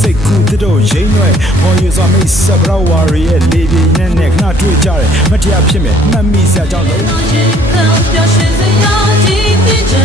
စိတ်ကူးတို့ရင်းရွယ်ဟော်ယူစွာမိတ်ဆက်ဘရဝါရီရဲ့လေပြင်းနဲ့ခဏတွေ့ကြတယ်မတရားဖြစ်မယ်မှတ်မိစရာကြောင့်လို့ပျော်ရွှင်စရာဒီတိကျ